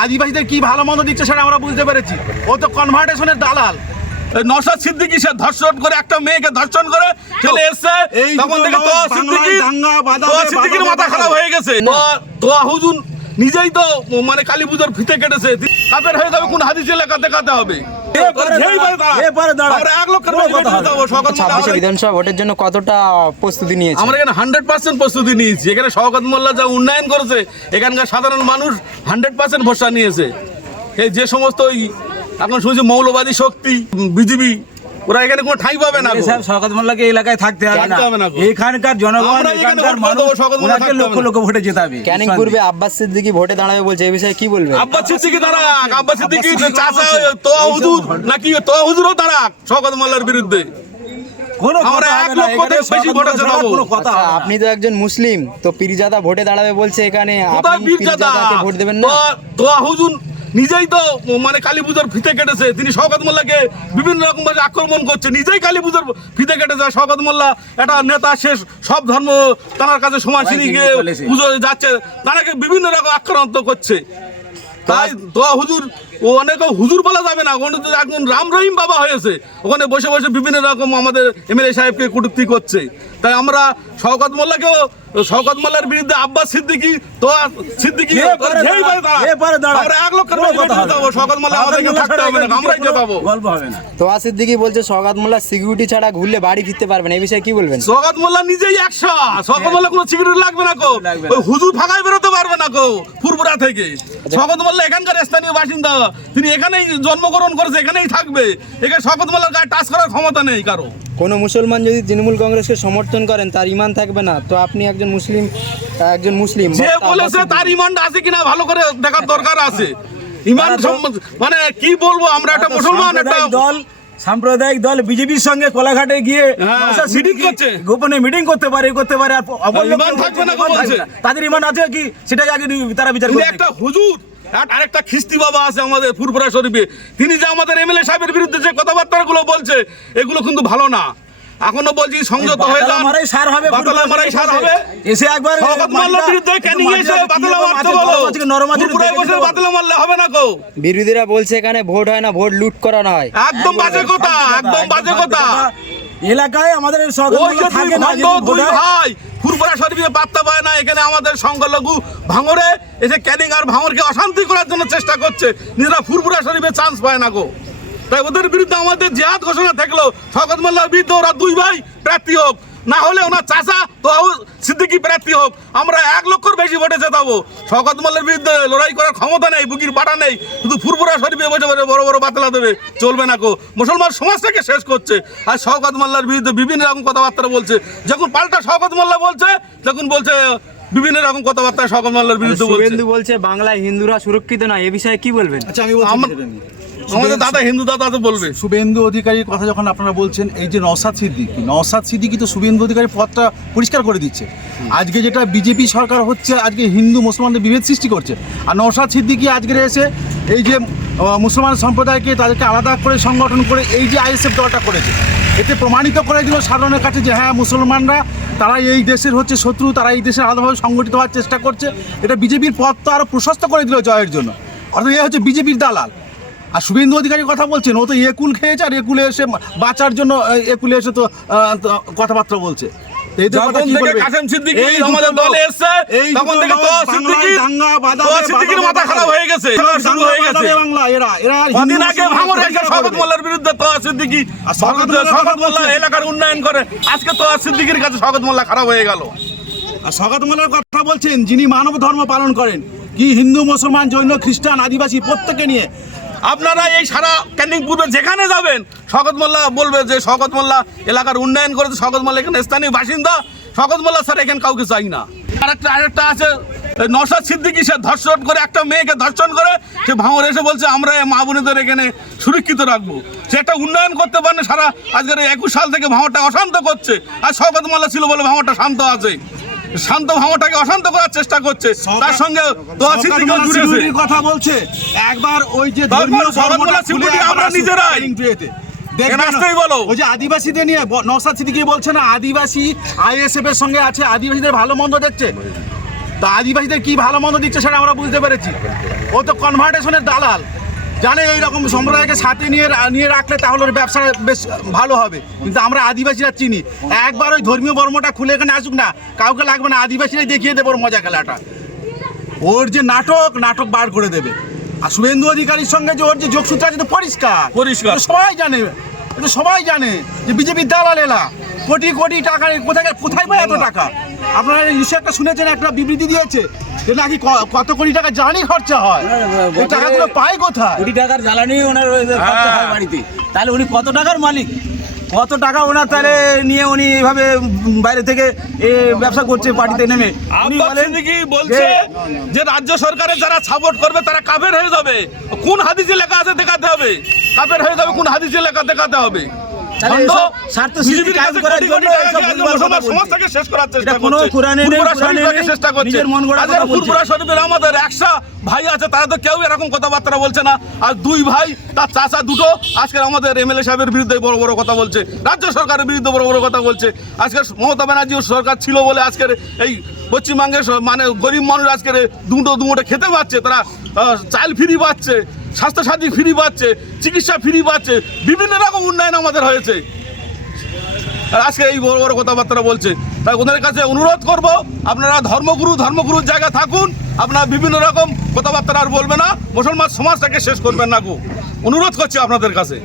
আদিবাসীদের কি ভালো মন্দ দিচ্ছে সেটা আমরা বুঝতে পেরেছি। ও তো কনভার্টেশনের দালাল। নরসাদ সিদ্দিকি সে ধর্ষণ করে একটা মেয়েকে ধর্ষণ করে চলে এসছে। এই তখন থেকে তো সিদ্দিকি দাঙ্গা সিদ্দিকির মাথা খারাপ হয়ে গেছে। তোয়া- হুজুন নিজেই তো মানে কালী পুজোর ফিতে কেটেছে। কাপের হয়ে যাবে কোন হাদিসে লেখাতে কাতে হবে। ছাব্বিশে বিধানসভা ভোটের জন্য কতটা প্রস্তুতি নিয়েছে? আমরা এখানে হান্ড্রেড পার্সেন্ট প্রস্তুতি নিয়েছি। এখানে শওকত মোল্লা যা উন্নয়ন করেছে এখানকার সাধারণ মানুষ হান্ড্রেড পার্সেন্ট ভরসা নিয়েছে। এই যে সমস্ত ওই এখন শুনছি মৌলবাদী শক্তি বিজেপি ওরা এখানে কোনো ঠাঁই পাবে না শওকত মোল্লাকে এই এলাকায় থাকতে হবে না। এখানকার জনগণ এখানকার মানুষ ওনাকে লক্ষ লক্ষ ভোটে জেতাবে। ক্যানিং নিঃসন্দেহে। পূর্বে আব্বাস সিদ্দিকি ভোটে দাঁড়াবে বলছে এই বিষয়ে কি বলবে? আব্বাস সিদ্দিকি দাঁড়াক আব্বাস সিদ্দিকি চাচা তোয়া হুজুর নাকি তোয়া হুজুরও দাঁড়াক শওকত মোল্লার বিরুদ্ধে? আচ্ছা। আপনি তো একজন মুসলিম তো পিরিজাদা ভোটে দাঁড়াবে বলছে এখানে ভোট দেবেন না? নিজেই তো মানে কালী পুজোর ফিতে কেটেছে তিনি শওকত মোল্লাকে বিভিন্ন রকম ভাবে আক্রমণ করছে নিজেই কালী পুজোর ফিতে কেটেছে। শওকত মোল্লা একটা নেতা শেষ সব ধর্ম তার কাছে নিয়ে গিয়ে পুজো যাচ্ছে। তারাকে বিভিন্ন রকম আক্রান্ত করছে। তাই তোয়া হুজুর ও অনেক হুজুর বলা যাবে না ওখানে তো একজন রাম রহিম বাবা হয়েছে। ওখানে বসে বসে বিভিন্ন রকম আমাদের এমএলএ সাহেবকে কটূক্তি করছে। তাই আমরা শওকত মোল্লাকেও শওকত মোল্লার বিরুদ্ধে আব্বাস সিদ্দিকি। আমরা এক না। শওকত মোল্লা আমাদেরকে থাকতে হবে না আমরাই জেতাবো গল্প হবে না। তোয়া সিদ্দিকি বলছে সৌগাত মোল্লা সিকিউরিটি ছাড়া ঘুরলে বাড়ি ফিরতে পারবেন এই বিষয়ে কি বলবেন? শওকত মোল্লা নিজেই একশো। শওকত মোল্লা কোনো সিকিউরিটি লাগবে না কো। ওই হুজুর ফাঁকায় বেরোতে পারবে না কো ফুরপুরা থেকে। শওকত মোল্লা এখানকার স্থানীয় বাসিন্দা। তিনি এখানেই জন্মগ্রহণ করেছে এখানেই থাকবে। এখানে শওকত মোল্লার গায়ে টাচ করার ক্ষমতা নেই কারও। কোনো মুসলমান যদি তৃণমূল কংগ্রেসকে সমর্থন করেন তার ইমান থাকবে না। তো আপনি একজন মুসলিম একজন মুসলিম যে বলেছে তার ইমানটা আছে কিনা ভালো করে দেখার দরকার আছে। ইমান মানে কি বলব আমরা একটা মুসলমান একটা দল সাম্প্রদায়িক দল বিজেপির সঙ্গে কোলাঘাটে গিয়ে হ্যাঁ, meeting সিদ্দিকী করছে। গোপনে মিটিং করতে পারে করতে পারে আর ইমান ইমান না। তাদের ইমান আছে কি? সেটাকে আগে তারা বিচার করবে। একটা হুজুর আর আরেকটা খিস্তি বাবা আছে আমাদের ফুরপুরা শরীফে। তিনি যে আমাদের এমএলএ সাহেবের বিরুদ্ধে যে কথাবার্তাগুলো বলছে এগুলো কিন্তু ভালো না। এখনও বলছি সংযত হয়ে যান। মারাই সার হবে বাতালা মারাই সার হবে। এসে একবার শওকত মোল্লার বিরুদ্ধে ক্যানিং এসে বাতালা মারতে বলো। ফুরপুরায় বসে বাতালা মারলে হবে না কো বিরোধীরা বলছে এখানে ভোট হয় না ভোট লুট করানো হয় একদম বাজে কথা একদম বাজে কথা। এলাকায় আমাদের থাকে না দুই ভাই ফুরপুরা শরীফে পাত্তা পায় না এখানে আমাদের সংখ্যালঘু ভাঙরে এসে ক্যানিং আর ভাঙরকে অশান্তি করার জন্য চেষ্টা করছে। নিজেরা ফুরপুরা শরীফে চান্স পায় না গো। তাই ওদের বিরুদ্ধে আমাদের জেহাদ ঘোষণা থাকল। শকত মোল্লার বিরুদ্ধে ওরা দুই ভাই প্রার্থী হোক। না হলে ওনার চাচা তো সিদ্দিকি প্রার্থী হোক। আমরা এক লক্ষর বেশি ভোটে জেতাবো। শকত মোল্লার বিরুদ্ধে লড়াই করার ক্ষমতা নেই বুকির বাটা নেই। শুধু ফুরপুরা শরীফে বসে বসে বড় বড় বাতলা দেবে। চলবে না কো। মুসলমান সমাজটাকে শেষ করছে। আর শওকত মোল্লার বিরুদ্ধে বিভিন্ন রকম কথাবার্তা বলছে। যখন পাল্টা শওকত মোল্লা বলছে তখন বলছে বিভিন্ন রকম কথাবার্তা শওকত মোল্লার বিরুদ্ধে বলছে। বলছে বাংলায় হিন্দুরা সুরক্ষিত নয়। এ বিষয়ে কি বলবেন? আচ্ছা আমি আমাদের দাদা হিন্দু দাদা তো বলবে। শুভেন্দু অধিকারীর কথা যখন আপনারা বলছেন এই যে নওসাদ সিদ্দিকি নওসাদ সিদ্দিকি তো শুভেন্দু অধিকারীর পথটা পরিষ্কার করে দিচ্ছে। আজকে যেটা বিজেপি সরকার হচ্ছে আজকে হিন্দু মুসলমানদের বিভেদ সৃষ্টি করছে। আর নওসাদ সিদ্দিকি আজকে এসে এই যে মুসলমান সম্প্রদায়কে তাদেরকে আলাদা করে সংগঠন করে এই যে আইএসএফ দলটা করেছে এতে প্রমাণিত করে দিল সাধারণের কাছে যে হ্যাঁ মুসলমানরা তারা এই দেশের হচ্ছে শত্রু তারা এই দেশের আলাদাভাবে সংগঠিত হওয়ার চেষ্টা করছে। এটা বিজেপির পথ তো আরও প্রশস্ত করে দিল জয়ের জন্য। অর্থাৎ এ হচ্ছে বিজেপির দালাল। আর শুভেন্দু অধিকারী কথা বলছেন ও তো একুল খেয়েছে আর একুলে এসে বাঁচার জন্য একুলে এসে তো কথাবার্তা বলছে। মাথা খারাপ হয়ে গেছে শুরু হয়ে গেছে বাঁধাবে বাংলা এরা এরা আর হিন্দু কদিন আগে মুসলমান ভাঙর এসে পরিষ্কার শওকত করবে। মোল্লার বিরুদ্ধে তোয়া সিদ্দিকী আর শওকত মোল্লার শওকত কথা মোল্লা এলাকার উন্নয়ন করে আজকে তোয়া সিদ্দিকীর কাছে শওকত মোল্লা খারাপ হয়ে গেল। আর স্বাগত মোল্লার কথা বলছেন যিনি মানব ধর্ম পালন করেন কি হিন্দু মুসলমান জৈন খ্রিস্টান আদিবাসী প্রত্যেকে নিয়ে আপনারা এই সারা ক্যান্ডিং পূর্বে যেখানে যাবেন, শওকত মোল্লা বলবে যে, শওকত মোল্লা এলাকার উন্নয়ন করেছে, শওকত মোল্লা এখানে স্থানীয় বাসিন্দা, শওকত মোল্লা স্যার এখানে কাউকে চাই না। আরেকটা আরেকটা আছে নওশাদ সিদ্দিকী, সে ধর্ষণ করে একটা মেয়েকে ধর্ষণ করে, সে ভাঙর এসে বলছে, আমরা মা বোনেদের এখানে সুরক্ষিত রাখব। সে একটা উন্নয়ন করতে পারে সারা, আজকের একুশ সাল থেকে ভাঙরটা অশান্ত করছে। আর শওকত মোল্লা ছিল বলে ভাঙরটা শান্ত আছে। শান্ত ভাঙরটাকে অশান্ত করার চেষ্টা করছে। তার সঙ্গে কথা বলছে। একবার ওই যে আমরা নিজেরাই। ওই যে আদিবাসীদের নিয়ে বলছে না আদিবাসী আইএসএফ এর সঙ্গে আছে আদিবাসীদের ভালো মন্দ দেখছে। তা আদিবাসীদের কি ভালো মন্দ দিচ্ছে সেটা আমরা বুঝতে পেরেছি। ও তো কনভার্টেশনের দালাল। জানে এই রকম সম্প্রদায়কে সাথে নিয়ে নিয়ে রাখলে তাহলে ওর ব্যবসা বেশ ভালো হবে। কিন্তু আমরা আদিবাসীরা চিনি। একবার ওই ধর্মীয় বর্মটা খুলে এখানে আসুক না কাউকে লাগবে না। আদিবাসীরাই দেখিয়ে দেবো ওর মজা খেলাটা। ওর যে নাটক নাটক বার করে দেবে। আর শুভেন্দু অধিকারীর সঙ্গে যে ওর যে যোগসূত্র আছে তো পরিষ্কার। পরিষ্কার। সবাই জানে। এটা সবাই জানে যে বিজেপির দালাল এলা। কোটি কোটি টাকা কোথায় কোথায় পায় এত টাকা? আপনারা নিশ্চয় একটা শুনেছেন একটা বিবৃতি দিয়েছে যে নাকি ক- কত কোটি টাকা জ্বালানি খরচা হয়? এই টাকাগুলো পায় কোথায়? কোটি টাকার জ্বালানি ওনার খরচা হয় বাড়িতে। তাহলে উনি কত টাকার মালিক? কত টাকা ওনার তাহলে নিয়ে উনি এইভাবে বাইরে থেকে এ ব্যবসা করছে পার্টিতে নেমে? উনি বলেন সিদ্দিকী বলছে যে রাজ্য সরকারের যারা সাপোর্ট করবে তারা কাফের হয়ে যাবে। কোন হাদিসে লেখা আছে দেখাতে হবে? কাফের হয়ে যাবে কোন হাদিসে লেখা দেখাতে হবে? শরীফের আমাদের একশো ভাই আছে তারা তো কেউ এরকম কথাবার্তা বলছে না। আর দুই ভাই তার চাচা দুটো আজকে আমাদের এমএলএ সাহেবের বিরুদ্ধে বড় বড় কথা বলছে। রাজ্য সরকারের বিরুদ্ধে বড় বড় কথা বলছে। আজকে মমতা ব্যানার্জি সরকার ছিল বলে আজকের এই পশ্চিমবঙ্গের মানে গরিব মানুষ আজকের দুটো দুটো খেতে পাচ্ছে তারা চাল ফ্রি পাচ্ছে। স্বাস্থ্যসাথী ফ্রি পাচ্ছে, চিকিৎসা ফ্রি পাচ্ছে, বিভিন্ন রকম উন্নয়ন আমাদের হয়েছে। আর আজকে এই বড় বড় কথাবার্তা বলছে। তাই ওদের কাছে অনুরোধ করব, আপনারা ধর্মগুরু, ধর্মগুরুর জায়গায় থাকুন, আপনারা বিভিন্ন রকম কথাবার্তা আর বলবে না, মুসলমান সমাজটাকে শেষ করবেন না গো। অনুরোধ করছি আপনাদের কাছে।